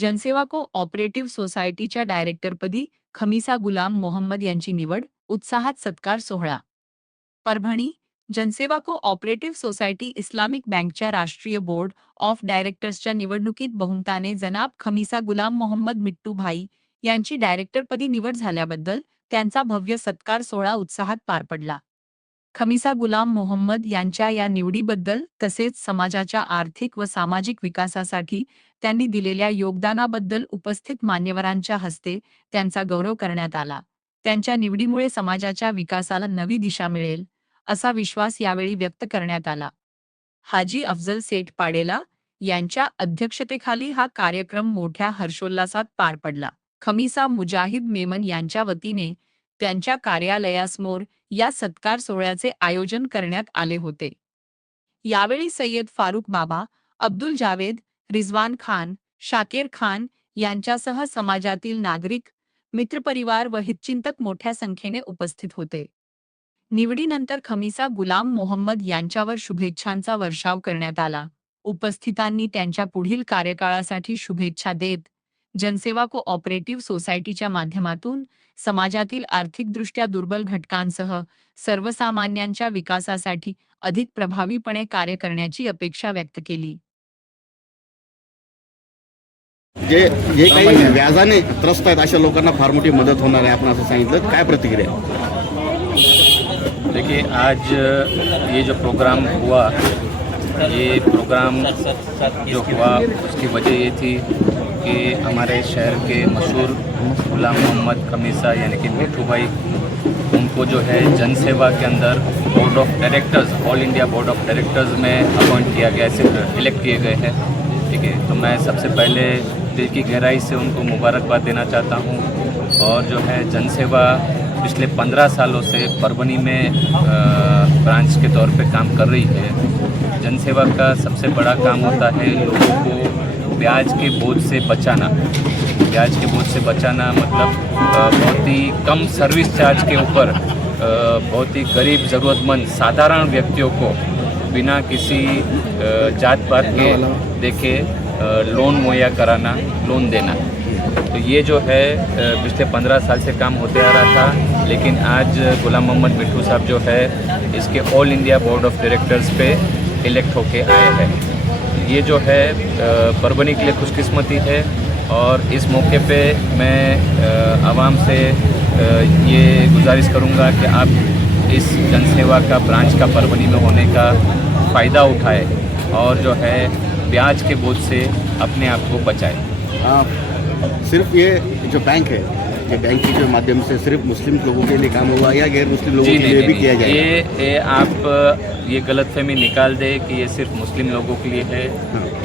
जनसेवा कोऑपरेटिव्ह सोसायटीच्या डायरेक्टरपदी खमिसा गुलाम मोहम्मद यांची निवड, उत्साहात सत्कार सोहळा. परभणी. जनसेवा कोऑपरेटिव्ह सोसायटी इस्लामिक बँकच्या राष्ट्रीय बोर्ड ऑफ डायरेक्टर्सच्या निवडणुकीत बहुमताने जनाब खमिसा गुलाम मोहम्मद मिट्टूभाई यांची डायरेक्टरपदी निवड झाल्याबद्दल त्यांचा भव्य सत्कार सोहळा उत्साहात पार पडला. खमिसा गुलाम मोहम्मद यांच्या या निवडीबद्दल तसेच समाजाच्या आर्थिक व सामाजिक विकासासाठी त्यांनी दिलेल्या योगदानाबद्दल उपस्थित मान्यवरांच्या हस्ते त्यांचा गौरव करण्यात आला. त्यांच्या निवडीमुळे समाजाच्या विकासाला नवी दिशा मिळेल, असा विश्वास यावेळी व्यक्त करण्यात आला. हाजी अफजल सेठ पाडेला यांच्या अध्यक्षतेखाली हा कार्यक्रम मोठ्या हर्षोल्लासात पार पडला. खमिसा मुजाहिद मेमन यांच्या वतीने त्यांच्या कार्यालयासमोर या सत्कार सोहळ्याचे आयोजन करण्यात आले होते. यावेळी सय्यद फारुख बाबा, अब्दुल जावेद, रिजवान खान, शाकीर खान यांच्यासह समाजातील नागरिक, मित्रपरिवार व हितचिंतक मोठ्या संख्येने उपस्थित होते. निवडीनंतर खमिसा गुलाम मोहम्मद यांच्यावर शुभेच्छांचा वर्षाव करण्यात आला. उपस्थितांनी त्यांच्या पुढील कार्यकाळासाठी शुभेच्छा देत जनसेवा कोऑपरेटिव्ह सोसायटीच्या माध्यमातून समाजातील आर्थिकदृष्ट्या दुर्बल घटकांसह सर्वसामान्यांच्या विकासासाठी अधिक प्रभावीपणे कार्य करण्याची अपेक्षा व्यक्त केली. जे काही व्याजाने त्रस्त आहेत अशा लोकांना फार मोठी मदत होणार आहे, आपण असं सांगितलं. काय प्रतिक्रिया? देखिए, आज ये जो प्रोग्राम हुआ, ये प्रोग्राम जो हुआ उसकी वजह ये थी कि हमारे शहर के मशहूर गुलाम मोहम्मद खमीसा यानी कि मिट्टू भाई, उनको जो है जनसेवा के अंदर board of directors, all India board of directors में अपॉइंट किया गया है, इलेक्ट किए गए हैं. ठीक है, तो मैं सबसे पहले दिल की गहराई से उनको मुबारकबाद देना चाहता हूँ. और जो है जनसेवा पिछले 15 सालों से परभनी में ब्रांच के तौर पे काम कर रही है. जनसेवा का सबसे बड़ा काम होता है लोगों को ब्याज के बोझ से बचाना. ब्याज के बोझ से बचाना मतलब बहुत ही कम सर्विस चार्ज के ऊपर बहुत ही गरीब ज़रूरतमंद साधारण व्यक्तियों को बिना किसी जात पात के देखे लोन मुहैया कराना, लोन देना. तो ये जो है पिछले 15 साल से काम होते आ रहा था, लेकिन आज गुलाम मोहम्मद मिट्टू साहब जो है इसके all India board of directors पे इलेक्ट होके आए हैं. ये जो है परभनी के लिए खुशकिस्मती है. और इस मौके पे मैं आवाम से ये गुजारिश करूँगा कि आप इस जनसेवा का ब्रांच का परभनी में होने का फ़ायदा उठाएं और जो है ब्याज के बोझ से अपने आप को बचाएं. सिर्फ ये जो बैंक है, ये बैंक के माध्यम से सिर्फ मुस्लिम लोगों के लिए काम होगा या गैर मुस्लिम लोगों के लिए भी किया जाएगा? ये आप ये गलतफहमी निकाल दें कि ये सिर्फ मुस्लिम लोगों के लिए है.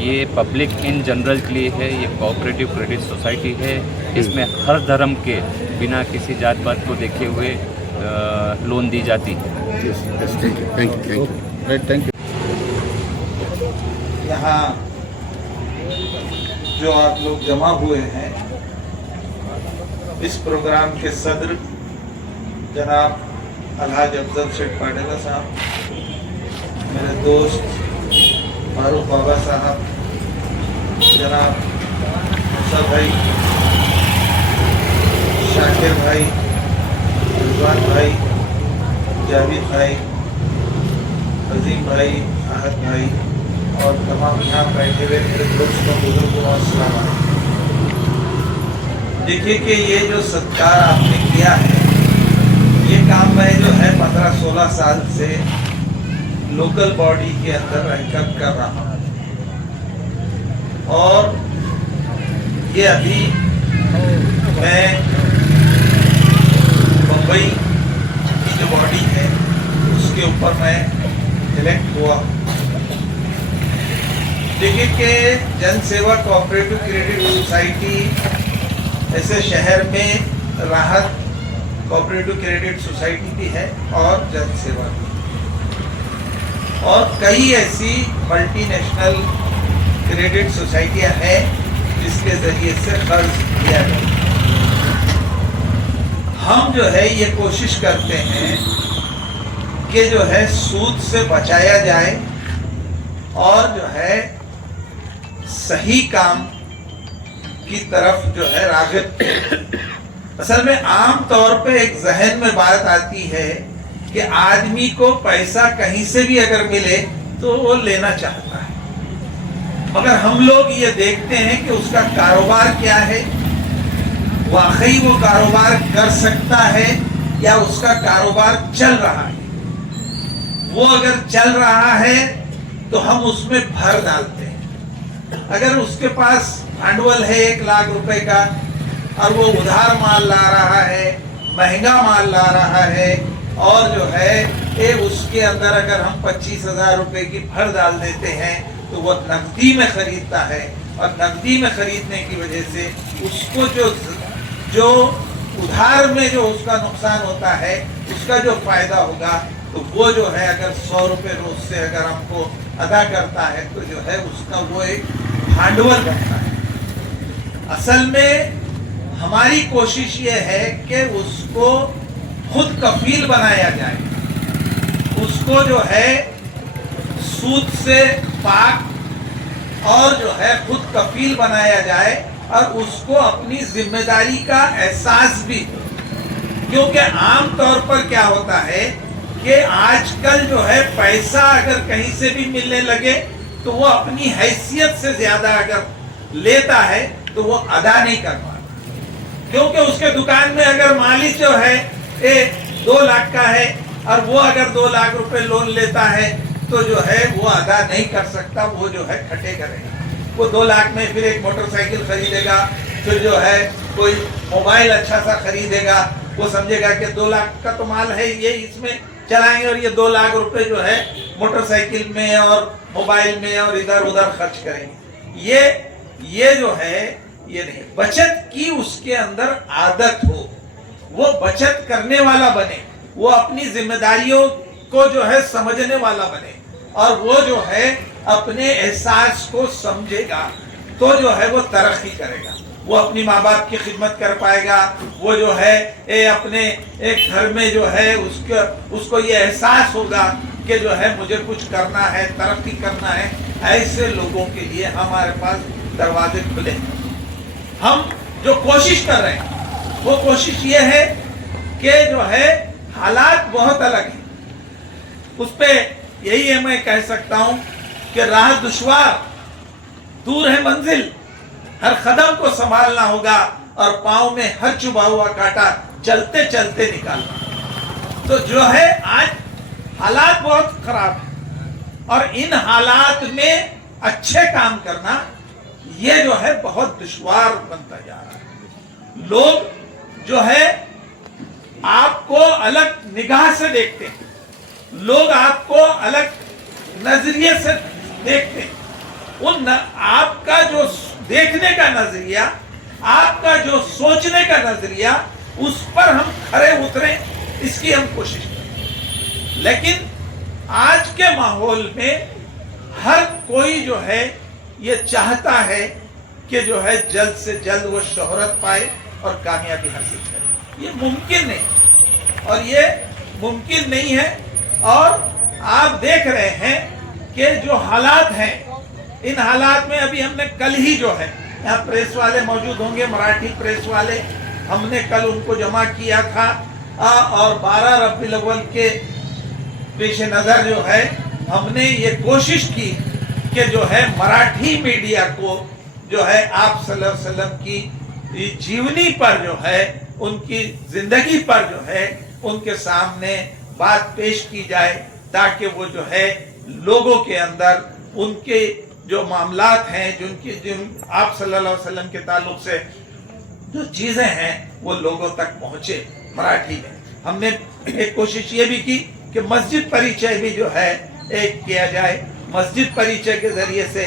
ये पब्लिक इन जनरल के लिए है. ये कोऑपरेटिव क्रेडिट सोसाइटी है. इसमें हर धर्म के बिना किसी जात पात को देखे हुए लोन दी जाती है. Thank you. यहाँ जो आप लोग जमा हुए हैं, इस प्रोग्राम के सदर जनाब अलहाज अफजल सेठ पाडेला साहब, मेरे दोस्त फारूक बाबा साहब, जनाब मूसा भाई, शाकिर भाई, रिजवान भाई, जावेद भाई, अजीम भाई, आहद भाई और तमाम यहाँ बैठे हुए मेरे दोस्तों, बुजुर्गों और अस्सलाम वालेकुम. देखिए कि ये जो सत्कार आपने किया है, ये काम मैं जो है 15-16 साल से लोकल बॉडी के अंदर रहकर कर रहा हूँ. और ये अभी मैं मुंबई की जो बॉडी है उसके ऊपर मैं इलेक्ट हुआ. देखिए कि जनसेवा कोऑपरेटिव क्रेडिट सोसाइटी ऐसे शहर में राहत कोऑपरेटिव क्रेडिट सोसाइटी भी है और जनसेवा भी, और कई ऐसी मल्टीनेशनल क्रेडिट सोसाइटियां हैं जिसके जरिए से कर्ज दिया जाता है. हम जो है ये कोशिश करते हैं कि जो है सूद से बचाया जाए और जो है सही काम उसकी तरफ जो है राग़िब थे। असल में आम तौर पे एक जहन में बात आती है कि आदमी को पैसा कहीं से भी अगर मिले तो वो लेना चाहता है, मगर हम लोग ये देखते हैं कि उसका कारोबार क्या है, वाकई वो कारोबार कर सकता है या उसका कारोबार चल रहा है। वो अगर चल रहा है तो हम उसमें भर डालते हैं। अगर उसके पास भांडवल है 1 लाख रुपए का और वो उधार माल ला रहा है, महंगा माल ला रहा है, और जो है उसके अंदर अगर हम 25,000 रुपए की भर डाल देते हैं तो वो नकदी में खरीदता है, और नकदी में खरीदने की वजह से उसको जो उधार में जो उसका नुकसान होता है उसका जो फायदा होगा, तो वो जो है अगर 100 रुपए रोज से अगर हमको अदा करता है तो जो है उसका वो एक भांडवल बनता है। असल में हमारी कोशिश ये है कि उसको खुद कफील बनाया जाए, उसको जो है सूद से पाक और जो है खुद कफील बनाया जाए, और उसको अपनी जिम्मेदारी का एहसास भी, क्योंकि आम तौर पर क्या होता है कि आजकल जो है पैसा अगर कहीं से भी मिलने लगे तो वो अपनी हैसियत से ज्यादा अगर लेता है तो वो अदा नहीं कर पाता, क्योंकि उसके दुकान में अगर मालिक जो है 2 लाख का है और वो अगर 2 लाख रुपए लोन लेता है तो जो है वो अदा नहीं कर सकता, वो जो है खटे करेगा। वो 2 लाख में फिर एक मोटरसाइकिल खरीदेगा, फिर जो है कोई मोबाइल अच्छा सा खरीदेगा, वो समझेगा कि 2 लाख का तो माल है, ये इसमें चलाएंगे और ये 2 लाख रुपए जो है मोटरसाइकिल में और मोबाइल में और इधर उधर खर्च करेंगे। ये जो है ये नहीं, बचत की उसके अंदर आदत हो, वो बचत करने वाला बने, वो अपनी जिम्मेदारियों को जो है समझने वाला बने, और वो जो है अपने एहसास को समझेगा तो जो है वो तरक्की करेगा, वो अपनी माँ बाप की खिदमत कर पाएगा, वो जो है अपने एक घर में जो है उसको ये एहसास होगा कि जो है मुझे कुछ करना है, तरक्की करना है। ऐसे लोगों के लिए हमारे पास दरवाजे खुले हैं। हम जो कोशिश कर रहे हैं वो कोशिश ये है कि जो है हालात बहुत अलग हैं, उस पे यही है मैं कह सकता हूं कि राह दुश्वार, दूर है मंजिल, हर कदम को संभालना होगा और पांव में हर चुभा हुआ कांटा चलते चलते निकालना। तो जो है आज हालात बहुत खराब है और इन हालात में अच्छे काम करना ये जो है बहुत दुश्वार बनता जा रहा है। लोग जो है आपको अलग निगाह से देखते हैं, लोग आपको अलग नजरिए से देखते हैं। आपका जो देखने का नजरिया, आपका जो सोचने का नजरिया, उस पर हम खरे उतरे, इसकी हम कोशिश करें। लेकिन आज के माहौल में हर कोई जो है ये चाहता है कि जो है जल्द से जल्द वो शोहरत पाए और कामयाबी हासिल करे। ये मुमकिन नहीं, और ये मुमकिन नहीं है। और आप देख रहे हैं कि जो हालात हैं, इन हालात में अभी हमने कल ही जो है, यहाँ प्रेस वाले मौजूद होंगे, मराठी प्रेस वाले, हमने कल उनको जमा किया था और 12 रबीउल अव्वल के पेश नज़र जो है हमने ये कोशिश की कि जो है मराठी मीडिया को जो है आप सल्लल्लाहु अलैहि वसल्लम की जीवनी पर जो है, उनकी जिंदगी पर जो है उनके सामने बात पेश की जाए, ताकि वो जो है लोगों के अंदर उनके जो मामलात हैं, जिन आप सल्लल्लाहु अलैहि वसल्लम के ताल्लुक से जो चीजें हैं वो लोगों तक पहुंचे मराठी में। हमने एक कोशिश ये भी की कि मस्जिद परिचय भी जो है एक किया जाए। मस्जिद परिचय के जरिए से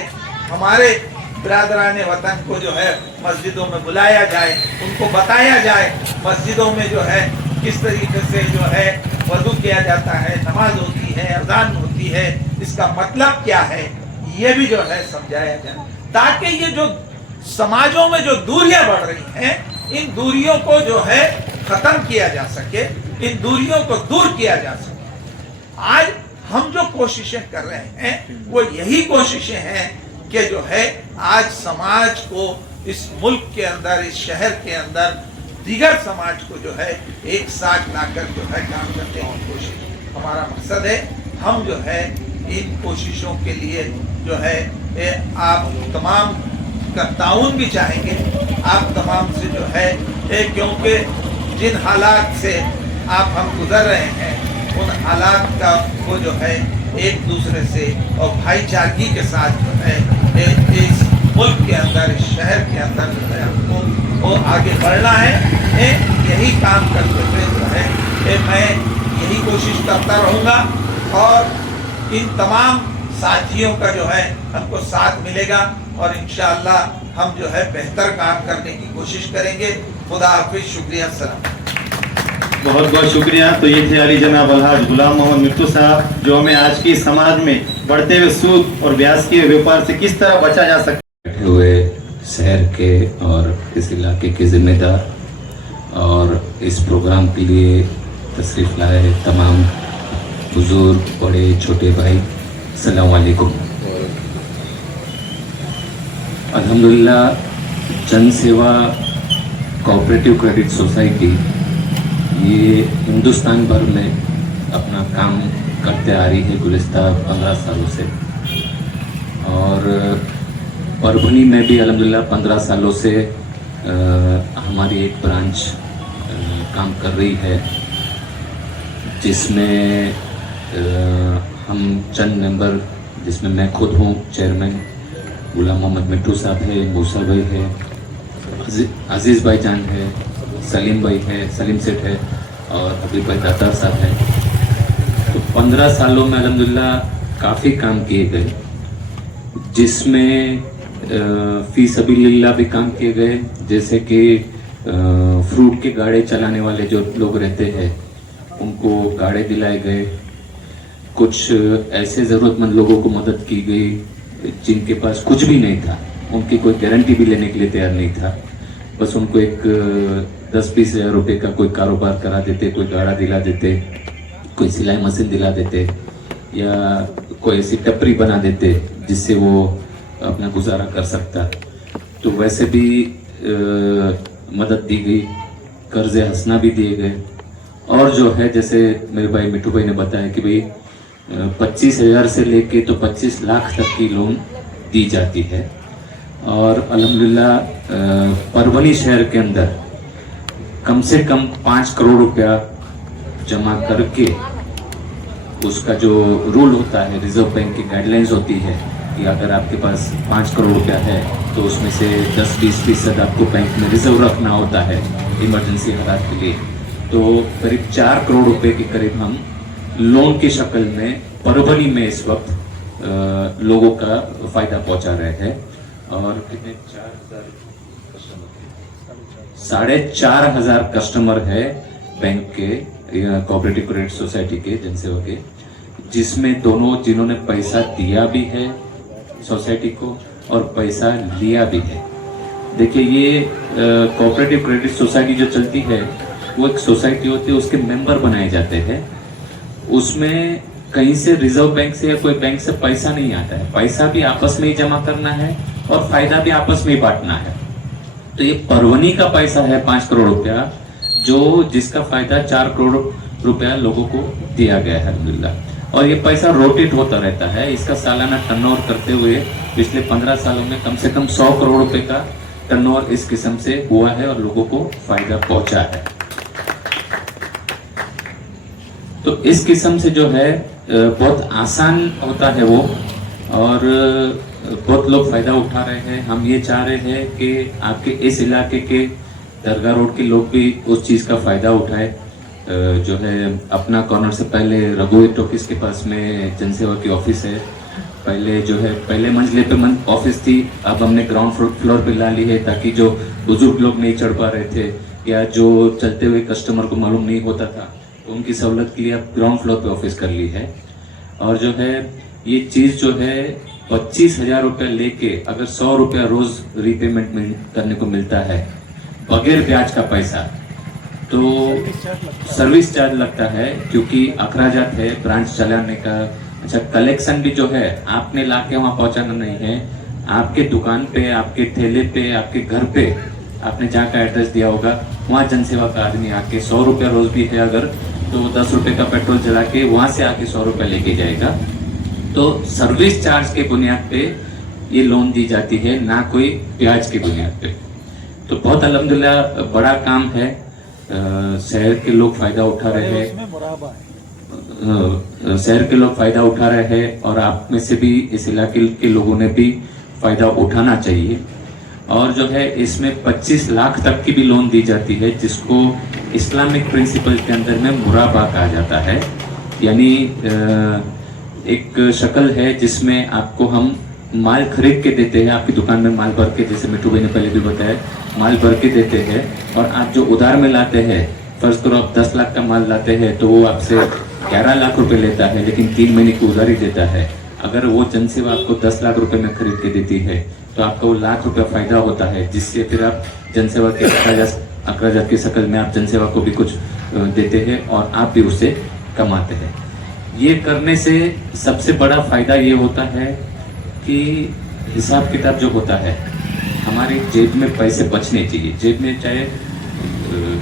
हमारे बिरादरान वतन को जो है मस्जिदों में बुलाया जाए, उनको बताया जाए मस्जिदों में जो है किस तरीके से जो है वज़ू किया जाता है, नमाज होती है, अज़ान होती है, इसका मतलब क्या है, ये भी जो है समझाया जाए, ताकि ये जो समाजों में जो दूरियां बढ़ रही हैं, इन दूरियों को जो है खत्म किया जा सके, इन दूरियों को दूर किया जा सके। आज हम जो कोशिशें कर रहे हैं वो यही कोशिशें हैं कि जो है आज समाज को इस मुल्क के अंदर, इस शहर के अंदर दीगर समाज को जो है एक साथ लाकर जो है काम करने की कोशिश हमारा मकसद है। हम जो है इन कोशिशों के लिए जो है आप तमाम का ताउन भी चाहेंगे, आप तमाम से जो है क्योंकि जिन हालात से आप हम गुजर रहे हैं उन हालात का वो जो है एक दूसरे से और भाईचारगी के साथ जो है इस मुल्क के अंदर, इस शहर के अंदर जो है हमको वो आगे बढ़ना है। यही काम करते हुए जो है मैं यही कोशिश करता रहूँगा और इन तमाम साथियों का जो है हमको साथ मिलेगा और इंशाअल्लाह हम जो है बेहतर काम करने की कोशिश करेंगे। खुदा हाफिज, शुक्रिया, सलाम। बहुत बहुत शुक्रिया। तो ये थे अली जनाब अलहाज गुलाम मोहम्मद मिट्टू साहब, जो हमें आज की समाज में बढ़ते हुए सूद और ब्याज के व्यापार से किस तरह बचा जा सकता बैठे हुए शहर के और इस इलाके के जिम्मेदार और इस प्रोग्राम के लिए तशरीफ लाए तमाम बुजुर्ग, बड़े, छोटे भाई, अस्सलाम वालेकुम। अल्हम्दुलिल्लाह जन सेवा कोऑपरेटिव क्रेडिट सोसाइटी ये हिंदुस्तान भर में अपना काम करते आ रही है गुज़िश्ता 15 सालों से, और परभनी में भी अल्हम्दुलिल्लाह 15 सालों से हमारी एक ब्रांच काम कर रही है, जिसमें हम चंद मेंबर, जिसमें मैं खुद हूँ चेयरमैन, गुलाम मोहम्मद मिट्टू साहब है, मूसा भाई है, अजीज़ भाई जान है, सलीम भाई है, सलीम सेठ है और हबीब भाई दातार साहब हैं। तो 15 सालों में अल्हम्दुलिल्लाह काफ़ी काम किए गए, जिसमें फी सबीलिल्लाह भी काम किए गए, जैसे कि फ्रूट के गाड़े चलाने वाले जो लोग रहते हैं उनको गाड़े दिलाए गए, कुछ ऐसे ज़रूरतमंद लोगों को मदद की गई जिनके पास कुछ भी नहीं था, उनकी कोई गारंटी भी लेने के लिए तैयार नहीं था, बस उनको एक 10-20 हज़ार रुपये का कोई कारोबार करा देते, कोई गाड़ा दिला देते, कोई सिलाई मशीन दिला देते या कोई ऐसी टपरी बना देते जिससे वो अपना गुजारा कर सकता। तो वैसे भी मदद दी गई, कर्जे हंसना भी दिए गए, और जो है जैसे मेरे भाई मिट्टू भाई ने बताया कि भाई 25,000 से लेके तो 25 लाख तक की लोन दी जाती है। और अल्हम्दुलिल्लाह परभनी शहर के अंदर कम से कम 5 करोड़ रुपया जमा करके, उसका जो रूल होता है, रिजर्व बैंक की गाइडलाइंस होती है कि अगर आपके पास 5 करोड़ रुपया है तो उसमें से 10-20% आपको बैंक में रिजर्व रखना होता है इमरजेंसी हालात के लिए। तो करीब 4 करोड़ रुपए के करीब हम लोन की शक्ल में परभनी में इस वक्त लोगों का फायदा पहुंचा रहे हैं। और कितने 4,500 कस्टमर है बैंक के, कोऑपरेटिव क्रेडिट सोसाइटी के, जनसेवा के, जिसमें दोनों जिन्होंने पैसा दिया भी है सोसाइटी को और पैसा लिया भी है। देखिए ये कोऑपरेटिव क्रेडिट सोसाइटी जो चलती है वो एक सोसाइटी होती है, उसके मेंबर बनाए जाते हैं, उसमें कहीं से रिजर्व बैंक से या कोई बैंक से पैसा नहीं आता है, पैसा भी आपस में ही जमा करना है और फायदा भी आपस में ही बांटना है। तो ये परवनी का पैसा है 5 करोड़ रुपया, जो जिसका फायदा 4 करोड़ रुपया लोगों को दिया गया है अल्हम्दुलिल्लाह। और ये पैसा रोटेट होता रहता है, इसका सालाना टर्नओवर करते हुए पिछले 15 सालों में कम से कम 100 करोड़ रुपए का टर्नओवर इस किस्म से हुआ है और लोगों को फायदा पहुंचा है। तो इस किस्म से जो है बहुत आसान होता है वो, और बहुत लोग फायदा उठा रहे हैं। हम ये चाह रहे हैं कि आपके इस इलाके के दरगाह रोड के लोग भी उस चीज़ का फायदा उठाए। जो है अपना कॉर्नर से पहले रघुवीर टॉकीज के पास में जनसेवा की ऑफिस है, पहले जो है पहले मंजिले पे ऑफिस थी, अब हमने ग्राउंड फ्लोर पे ला ली है, ताकि जो बुजुर्ग लोग नहीं चढ़ पा रहे थे या जो चलते हुए कस्टमर को मालूम नहीं होता था, उनकी सहूलत के लिए अब ग्राउंड फ्लोर पे ऑफिस कर ली है। और जो है ये चीज़ जो है 25,000 रुपया लेके अगर 100 रुपया रोज रीपेमेंट करने को मिलता है बगैर ब्याज का पैसा, तो सर्विस चार्ज लगता है, क्योंकि अखराजात है ब्रांच चलाने का। अच्छा, कलेक्शन भी जो है आपने लाके वहाँ पहुँचाना नहीं है, आपके दुकान पे, आपके ठेले पे, आपके घर पे आपने जहाँ का एड्रेस दिया होगा वहाँ जनसेवा का आदमी आके 100 रुपया रोज भी है अगर, तो 10 रुपये का पेट्रोल जला के वहाँ से आके 100 रुपया लेके जाएगा। तो सर्विस चार्ज के बुनियाद पे ये लोन दी जाती है, ना कोई ब्याज की बुनियाद पे। तो बहुत अल्हम्दुलिल्लाह बड़ा काम है, शहर के लोग फायदा उठा रहे हैं, शहर के लोग फायदा उठा रहे हैं और आप में से भी इस इलाके के लोगों ने भी फायदा उठाना चाहिए। और जो है इसमें 25 लाख तक की भी लोन दी जाती है, जिसको इस्लामिक प्रिंसिपल के अंदर में मुराबा कहा जाता है। यानी एक शक्ल है जिसमें आपको हम माल खरीद के देते हैं, आपकी दुकान में माल भर के, जैसे मिट्टू भाई ने पहले भी बताया, माल भर के देते हैं, और आप जो उधार में लाते हैं, फर्ज करो आप 10 लाख का माल लाते हैं तो वो आपसे 11 लाख रुपए लेता है, लेकिन 3 महीने की उधारी देता है। अगर वो जनसेवा आपको 10 लाख रुपए में खरीद के देती है तो आपको लाख रुपया फायदा होता है, जिससे फिर आप जनसेवा के अखराजात की शक्ल में आप जनसेवा को भी कुछ देते हैं और आप भी उससे कमाते हैं। ये करने से सबसे बड़ा फायदा ये होता है कि हिसाब किताब जो होता है, हमारी जेब में पैसे बचने चाहिए। जेब में चाहे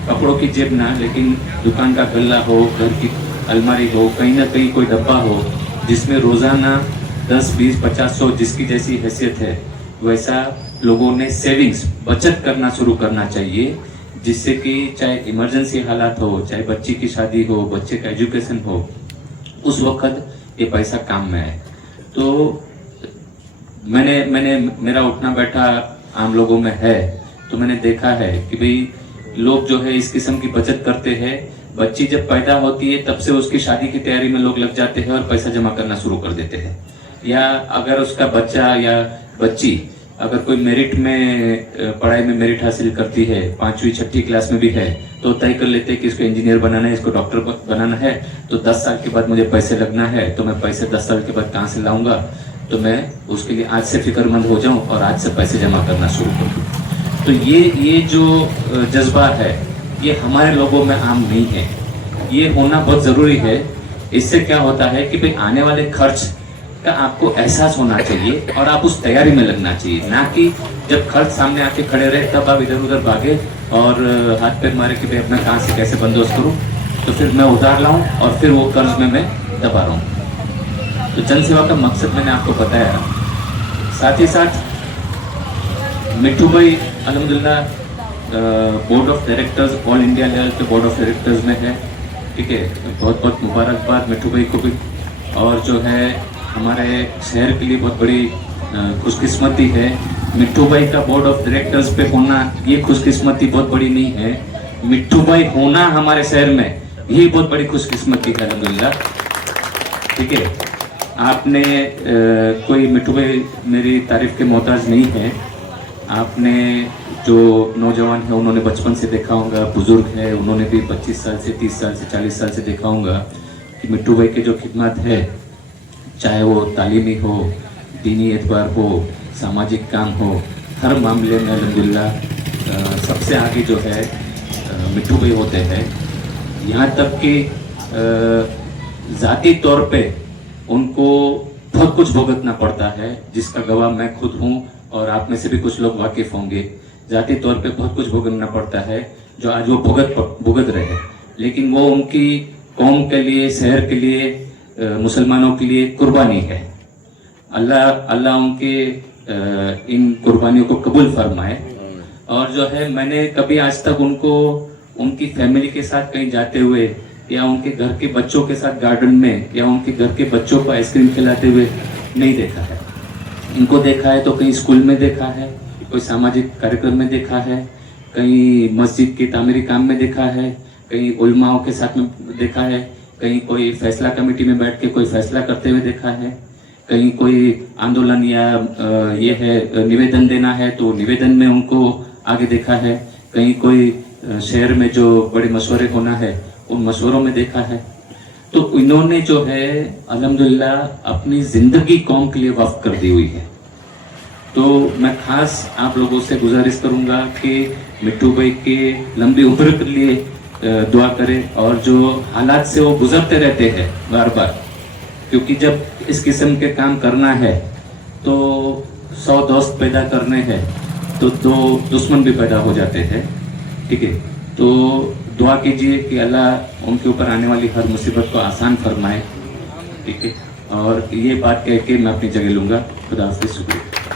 कपड़ों की जेब ना, लेकिन दुकान का गल्ला हो, घर की अलमारी हो, कहीं ना कहीं कोई डब्बा हो जिसमें रोजाना 10, 20, 50, 100 जिसकी जैसी हैसियत है वैसा लोगों ने सेविंग्स, बचत करना शुरू करना चाहिए, जिससे कि चाहे इमरजेंसी हालात हो, चाहे बच्ची की शादी हो, बच्चे का एजुकेशन हो, उस वक्त ये पैसा काम में है। तो मैंने मेरा उठना बैठा आम लोगों में है, तो मैंने देखा है कि भाई लोग जो है इस किस्म की बचत करते हैं। बच्ची जब पैदा होती है तब से उसकी शादी की तैयारी में लोग लग जाते हैं और पैसा जमा करना शुरू कर देते हैं। या अगर उसका बच्चा या बच्ची अगर कोई मेरिट में पढ़ाई में मेरिट हासिल करती है, 5वीं 6ठी क्लास में भी है, तो तय कर लेते हैं कि इसको इंजीनियर बनाना है, इसको डॉक्टर बनाना है, तो 10 साल के बाद मुझे पैसे लगना है, तो मैं पैसे 10 साल के बाद कहाँ से लाऊंगा, तो मैं उसके लिए आज से फिक्रमंद हो जाऊं और आज से पैसे जमा करना शुरू करूं। तो ये जो जज्बा है ये हमारे लोगों में आम नहीं है, ये होना बहुत जरूरी है। इससे क्या होता है कि भाई आने वाले खर्च का आपको एहसास होना चाहिए और आप उस तैयारी में लगना चाहिए, ना कि जब खर्च सामने आके खड़े रहे तब आप इधर उधर भागे और हाथ पैर मारे कि भाई अपना कहाँ से कैसे बंदोबस्त करूं, तो फिर मैं उधार लाऊं और फिर वो कर्ज में मैं दबा रहा हूं। तो जनसेवा का मकसद मैंने आपको बताया। साथ ही साथ मिट्टू भाई अल्हम्दुलिल्लाह board of directors, all India level के बोर्ड ऑफ डायरेक्टर्स में है, ठीक है। बहुत बहुत मुबारकबाद मिट्टू भाई को भी। और जो है हमारे शहर के लिए बहुत बड़ी खुशकिस्मती है, मिट्टू भाई का बोर्ड ऑफ डायरेक्टर्स पे होना ये खुशकिस्मती बहुत बड़ी नहीं है, मिट्टू भाई होना हमारे शहर में यही बहुत बड़ी खुशकिस्मती है अल्हम्दुलिल्लाह, ठीक है। आपने कोई मिट्टू भाई मेरी तारीफ के मोहताज नहीं है। आपने जो नौजवान है उन्होंने बचपन से देखा होगा, बुजुर्ग है उन्होंने भी 25 साल से 30 साल से 40 साल से देखा होगा कि मिट्टू भाई की जो खिदमत है, चाहे वो तालीमी हो, दीनी एतबार हो, सामाजिक काम हो, हर मामले में अल्हम्दुलिल्लाह सबसे आगे जो है मिट्टू भाई होते हैं। यहाँ तक कि ज़ाती तौर पे उनको बहुत कुछ भुगतना पड़ता है, जिसका गवाह मैं खुद हूँ और आप में से भी कुछ लोग वाकिफ होंगे। ज़ाती तौर पे बहुत कुछ भुगतना पड़ता है जो आज वो भुगत रहे हैं, लेकिन वो उनकी कौम के लिए, शहर के लिए, मुसलमानों के लिए कुर्बानी है। अल्लाह उनके इन कुर्बानियों को कबूल फरमाए। और जो है मैंने कभी आज तक उनको उनकी फैमिली के साथ कहीं जाते हुए या उनके घर के बच्चों के साथ गार्डन में या उनके घर के बच्चों को आइसक्रीम खिलाते हुए नहीं देखा है। इनको देखा है तो कहीं स्कूल में देखा है, कोई सामाजिक कार्यक्रम में देखा है, कहीं मस्जिद के तामीरी काम में देखा है, कहीं उलमाओं के साथ में देखा है, कहीं कोई फैसला कमेटी में बैठ के कोई फैसला करते हुए देखा है, कहीं कोई आंदोलन या ये है निवेदन देना है तो निवेदन में उनको आगे देखा है, कहीं कोई शहर में जो बड़े मशवरे होना है उन मशवरों में देखा है। तो इन्होंने जो है अल्हम्दुलिल्लाह अपनी जिंदगी कौम के लिए वक्फ कर दी हुई है। तो मैं खास आप लोगों से गुजारिश करूंगा कि मिट्टू भाई के लंबी उम्र के लिए दुआ करें और जो हालात से वो गुजरते रहते हैं बार बार, क्योंकि जब इस किस्म के काम करना है तो 100 दोस्त पैदा करने हैं तो 2 दुश्मन भी पैदा हो जाते हैं। ठीक है, तो दुआ कीजिए कि अल्लाह उनके ऊपर आने वाली हर मुसीबत को आसान फरमाए। ठीक है, और ये बात कह के मैं अपनी जगह लूँगा। खुदा हाफिज़, शुक्रिया।